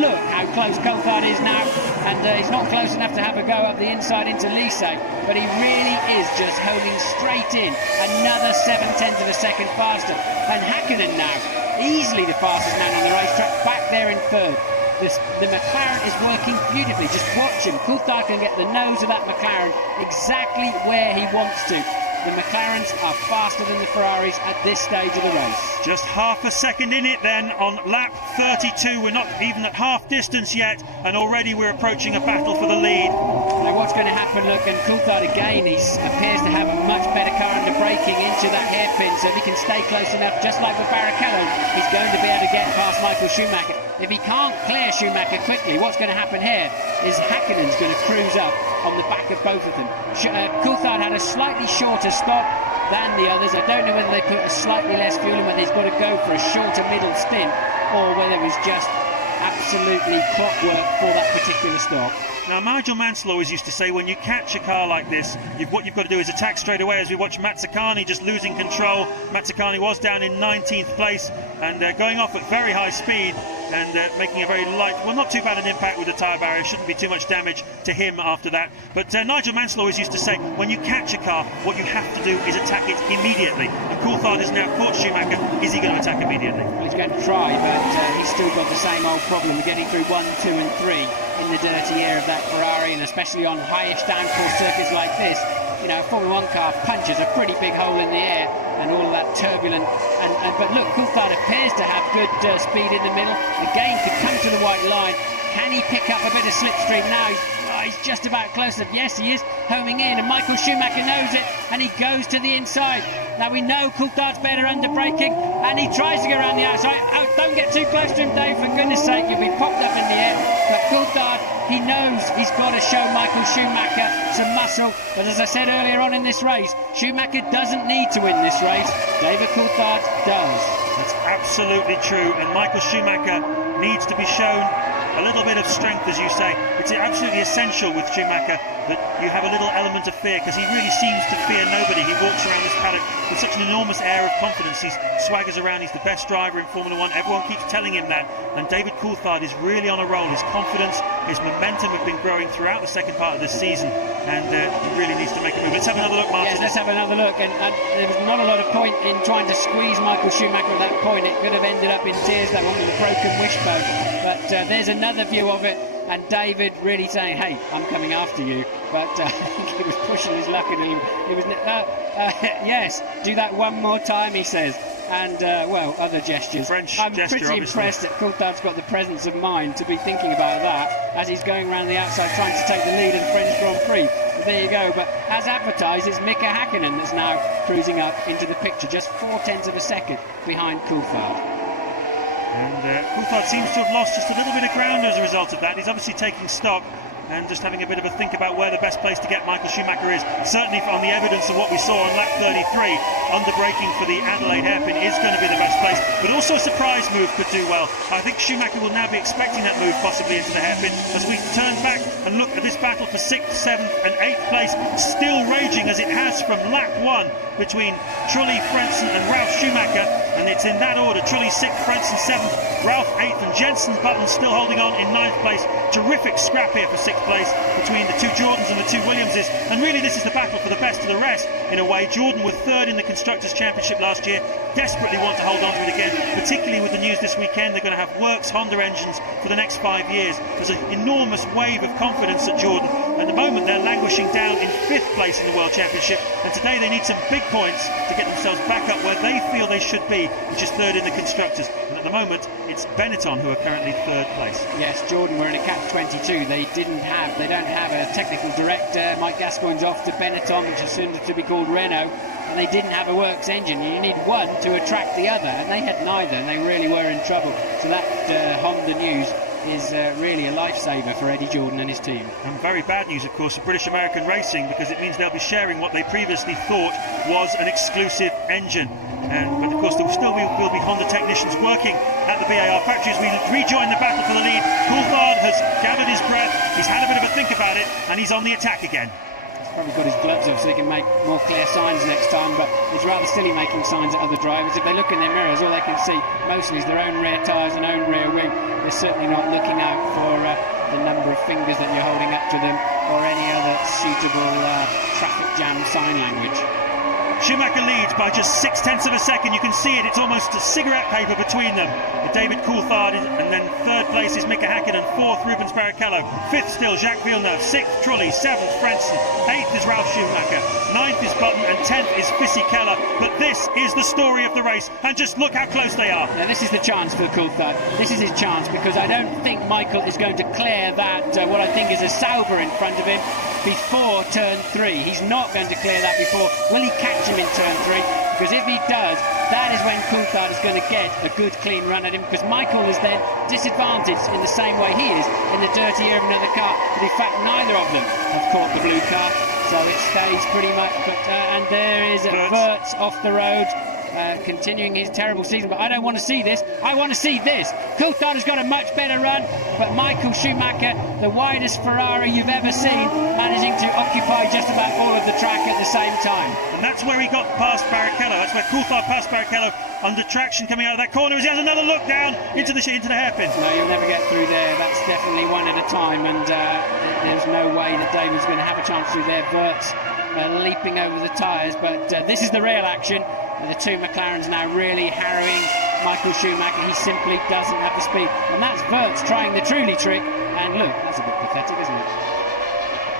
look how close Coulthard is now, and he's not close enough to have a go up the inside into Lise, but he really is just homing straight in, another 7/10 of a second faster. And Häkkinen now, easily the fastest man on the racetrack, back there in third. The McLaren is working beautifully. Just watch him. Coulthard can get the nose of that McLaren exactly where he wants to. The McLarens are faster than the Ferraris at this stage of the race. Just half a second in it then on lap 32. We're not even at half distance yet, and already we're approaching a battle for the lead. Now what's going to happen, look, and Coulthard again, he appears to have a much better car under braking into that hairpin, so if he can stay close enough, just like with Barrichello, he's going to be able to get past Michael Schumacher. If he can't clear Schumacher quickly, what's going to happen here is Häkkinen's going to cruise up on the back of both of them. Coulthard had a slightly shorter stop than the others. I don't know whether they put a slightly less fuel in, whether he's got to go for a shorter middle stint, or whether it was just absolutely clockwork for that particular stop. Now, Nigel Mansell always used to say, when you catch a car like this, what you've got to do is attack straight away, as we watch Mazzacani just losing control. Mazzacani was down in 19th place and going off at very high speed and making a very light, well, not too bad an impact with the tyre barrier. Shouldn't be too much damage to him after that. But Nigel Mansell always used to say, when you catch a car, what you have to do is attack it immediately. And Coulthard has now caught Schumacher. Is he going to attack immediately? Well, he's going to try, but he's still got the same old problem of getting through 1, 2 and 3 in the dirty air of that Ferrari, and especially on highish downforce circuits like this. You know, a Formula 1 car punches a pretty big hole in the air, and all of that turbulent. But look, Coulthard appears to have good speed in the middle. Again, could come to the white line. Can he pick up a bit of slipstream now? He's just about close enough. Yes, he is homing in, and Michael Schumacher knows it, and he goes to the inside. Now we know Coulthard's better under braking, and he tries to go around the outside. Oh, don't get too close to him, Dave, for goodness sake, you'll be popped up in the air. But Coulthard, he knows he's got to show Michael Schumacher some muscle. But as I said earlier on in this race, Schumacher doesn't need to win this race. David Coulthard does. That's absolutely true, and Michael Schumacher needs to be shown a little bit of strength, as you say. It's absolutely essential with Schumacher that you have a little element of fear, because he really seems to fear nobody. He walks around this paddock with such an enormous air of confidence. He swaggers around. He's the best driver in Formula 1. Everyone keeps telling him that. And David Coulthard is really on a roll. His confidence, his momentum have been growing throughout the second part of this season, and he really needs to make a move. Let's have another look, Martin. Yes, let's have another look. And there was not a lot of point in trying to squeeze Michael Schumacher at that point. It could have ended up in tears, that one with a broken wishbone. But there's another view of it, and David really saying, hey, I'm coming after you. But I think he was pushing his luck, and he was yes, do that one more time, he says. And well, other gestures. I'm gesture, pretty impressed that Coulthard's got the presence of mind to be thinking about that as he's going around the outside trying to take the lead of the French Grand Prix. But there you go. But as advertised, it's Mika Häkkinen that's now cruising up into the picture, just 0.4 of a second behind Coulthard. And Coulthard seems to have lost just a little bit of ground as a result of that. He's obviously taking stock and just having a bit of a think about where the best place to get Michael Schumacher is. Certainly on the evidence of what we saw on lap 33, under braking for the Adelaide hairpin is going to be the best place. But also a surprise move could do well. I think Schumacher will now be expecting that move possibly into the hairpin, as we turn back and look at this battle for 6th, 7th and 8th place, still raging as it has from lap 1 between Trulli, Frentzen and Ralf Schumacher. And it's in that order: Trulli 6th, Frentzen 7th, Ralf 8th and Jensen Button still holding on in 9th place. Terrific scrap here for 6th place between the two Jordans and the two Williamses, and really this is the battle for the best of the rest in a way. Jordan were 3rd in the Constructors' Championship last year, desperately want to hold on to it again, particularly with the news this weekend. They're going to have Works Honda engines for the next 5 years. There's an enormous wave of confidence at Jordan. At the moment they're languishing down in 5th place in the World Championship, and today they need some big points to get themselves back up where they feel they should be, which is 3rd in the Constructors. And at the moment it's Benetton who are currently 3rd place. Yes, Jordan were in a catch-22. They don't have a technical director. Mike Gascoigne's off to Benetton, which is soon to be called Renault, and they didn't have a works engine. You need one to attract the other, and they had neither, and they really were in trouble. So that Honda news is really a lifesaver for Eddie Jordan and his team. And very bad news, of course, for British American Racing, because it means they'll be sharing what they previously thought was an exclusive engine. But of course there will be Honda technicians working at the BAR factory as we rejoin the battle for the lead. Coulthard has gathered his breath, he's had a bit of a think about it, and he's on the attack again. probably got his gloves off so he can make more clear signs next time, but it's rather silly making signs at other drivers. If they look in their mirrors, all they can see mostly is their own rear tyres and own rear wing. They're certainly not looking out for the number of fingers that you're holding up to them or any other suitable traffic jam sign language. Schumacher leads by just 0.6 of a second. You can see it, it's almost a cigarette paper between them. David Coulthard, and then third place is Mika Häkkinen, fourth Rubens Barrichello, fifth still Jacques Villeneuve, sixth Trulli, seventh Frentzen, eighth is Ralf Schumacher, ninth is Button, and 10th is Fisichella. But this is the story of the race, and just look how close they are. Now this is the chance for Coulthard. This is his chance, because I don't think Michael is going to clear that, what I think is a Sauber in front of him before turn 3. He's not going to clear that before. Will he catch him in turn 3? Because if he does, that is when Coulthard is going to get a good clean run at him, because Michael is then disadvantaged in the same way he is in the dirty air of another car. But in fact, neither of them have caught the blue car, so it stays pretty much. But and there is Wirtz off the road, continuing his terrible season. But I don't want to see this. I want to see this. Coulthard has got a much better run, but Michael Schumacher, the widest Ferrari you've ever seen, managing to occupy just about all of the track at the same time. And that's where he got past Barrichello. That's where Coulthard passed Barrichello under traction coming out of that corner as he has another look down into the hairpin. No, you'll never get through there. That's definitely one at a time, and there's no way that David's going to have a chance through there. Wirtz leaping over the tyres, but this is the real action. The two McLarens now really harrowing Michael Schumacher. He simply doesn't have the speed, and that's Wirtz trying the Trulli trick, and look, that's a bit pathetic, isn't it?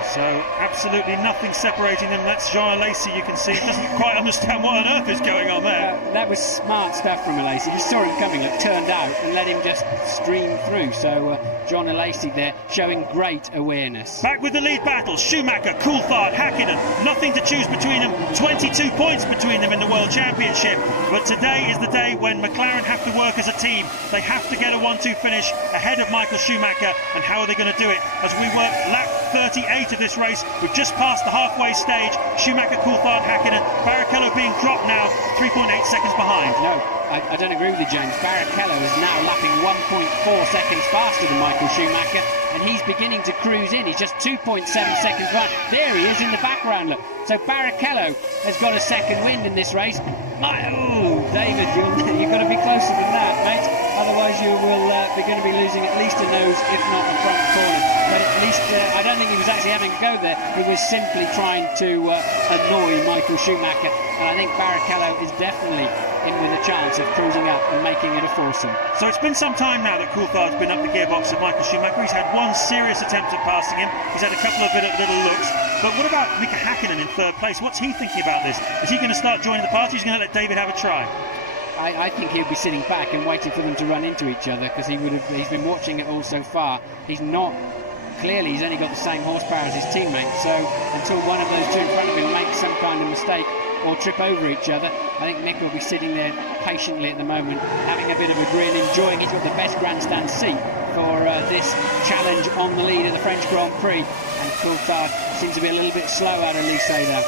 So absolutely nothing separating them. That's Jean Alesi, you can see. He doesn't quite understand what on earth is going on there. That was smart stuff from Alesi. He saw it coming, it turned out, and let him just stream through. So Jean Alesi there showing great awareness. Back with the lead battle, Schumacher, Coulthard, Häkkinen. Nothing to choose between them. 22 points between them in the World Championship. But today is the day when McLaren have to work as a team. They have to get a 1-2 finish ahead of Michael Schumacher. And how are they going to do it? As we work lap 38 of this race, we've just passed the halfway stage. Schumacher, Coulthard, Häkkinen, Barrichello being dropped now, 3.8 seconds behind. No, I don't agree with you, James. Barrichello is now lapping 1.4 seconds faster than Michael Schumacher, and he's beginning to cruise in. He's just 2.7 seconds behind. There he is in the background, look. So Barrichello has got a second wind in this race. Oh, David, you've got to be closer than that, mate. Otherwise you will be going to be losing at least a nose, if not a front corner. But at least, I don't think he was actually having a go there. He was simply trying to annoy Michael Schumacher. And I think Barrichello is definitely in with a chance of cruising up and making it a foursome. So it's been some time now that Coulthard's been up the gearbox of Michael Schumacher. He's had one serious attempt at passing him. He's had a couple of little looks. But what about Mika Häkkinen in third place? What's he thinking about this? Is he going to start joining the party? He's going to let David have a try? I think he'll be sitting back and waiting for them to run into each other, because he's been watching it all so far. He's only got the same horsepower as his teammate, so until one of those two in front of him makes some kind of mistake or trip over each other, I think Mick will be sitting there patiently at the moment, having a bit of a grin, enjoying. He's got the best grandstand seat for this challenge on the lead at the French Grand Prix, and Coulthard seems to be a little bit slow out of Lycée there.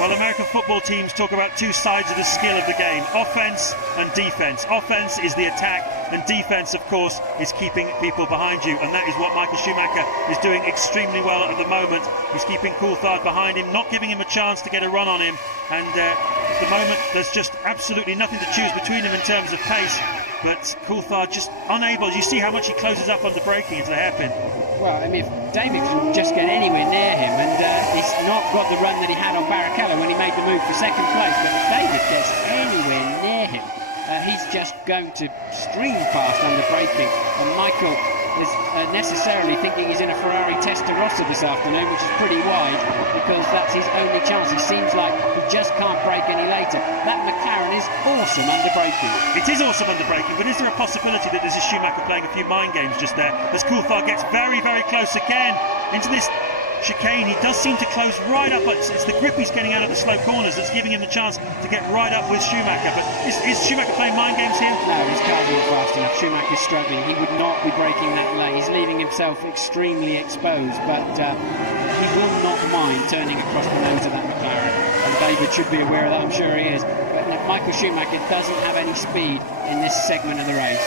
Well, American football teams talk about two sides of the skill of the game, offence and defence. Offence is the attack, and defence, of course, is keeping people behind you, and that is what Michael Schumacher is doing extremely well at the moment. He's keeping Coulthard behind him, not giving him a chance to get a run on him, and at the moment there's just absolutely nothing to choose between them in terms of pace. But Coulthard just unable. You see how much he closes up under braking into the hairpin. Well, I mean, if David can just get anywhere near him, and he's not got the run that he had on Barrichello when he made the move for second place, but if David gets anywhere near him, he's just going to stream past under braking, and Michael is necessarily thinking he's in a Ferrari Testarossa this afternoon, which is pretty wide, because that's his only chance. It seems like he just can't brake any later. That McLaren is awesome under braking. It is awesome under braking, but is there a possibility that this is Schumacher playing a few mind games just there, as Coulthard gets very, very close again into this chicane? He does seem to close right up. It's the grip he's getting out of the slow corners that's giving him the chance to get right up with Schumacher. But is Schumacher playing mind games here? No, his car's not fast enough. Schumacher's struggling. He would not be braking that late. He's leaving himself extremely exposed, but he will not mind turning across the nose of that McLaren, and David should be aware of that. I'm sure he is. But Michael Schumacher doesn't have any speed in this segment of the race.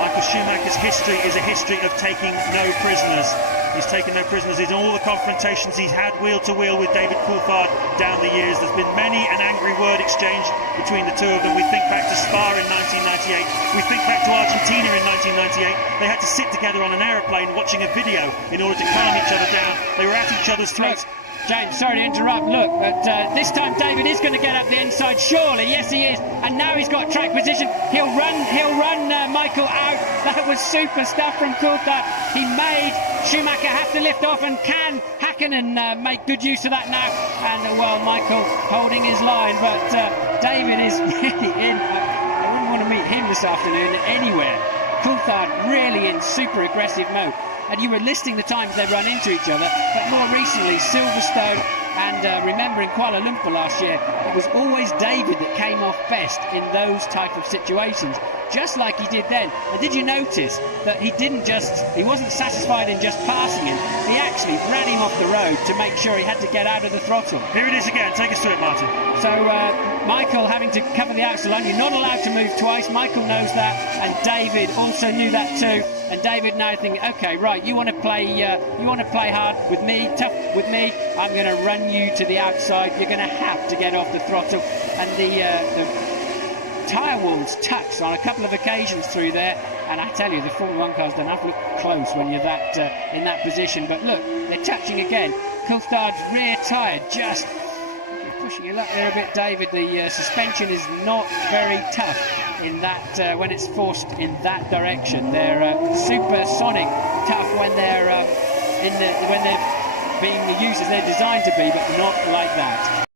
Michael Schumacher's history is a history of taking no prisoners. He's taken no prisoners in all the confrontations he's had wheel to wheel with David Coulthard down the years. There's been many an angry word exchange between the two of them. We think back to Spa in 1998. We think back to Argentina in 1998. They had to sit together on an aeroplane watching a video in order to calm each other down. They were at each other's throats. James, sorry to interrupt. Look, but this time David is going to get up the inside, surely. Yes, he is. And now he's got track position. He'll run Michael out. That was super stuff from Coulthard. He made Schumacher have to lift off, and can Hakkinen make good use of that now? And well, Michael holding his line, but David is really in. I wouldn't want to meet him this afternoon anywhere. Coulthard really in super aggressive mode. And you were listing the times they run into each other, but more recently Silverstone, and remember in Kuala Lumpur last year, it was always David that came off best in those type of situations, just like he did then. And did you notice that he wasn't satisfied in just passing him, he actually ran him off the road to make sure he had to get out of the throttle. Here it is again, take us through it, Martin. So Michael having to cover the outside line, you're not allowed to move twice, Michael knows that, and David also knew that too. And David now thinking, okay, right, you want to play hard with me, tough with me. I'm going to run you to the outside. You're going to have to get off the throttle. And the tyre walls touched on a couple of occasions through there. And I tell you, the Formula 1 cars don't have to look close when you're that in that position. But look, they're touching again. Coulthard's rear tyre just pushing you up there a bit, David. The suspension is not very tough in that when it's forced in that direction. They're supersonic tough when they're when they're being used as they're designed to be, but not like that.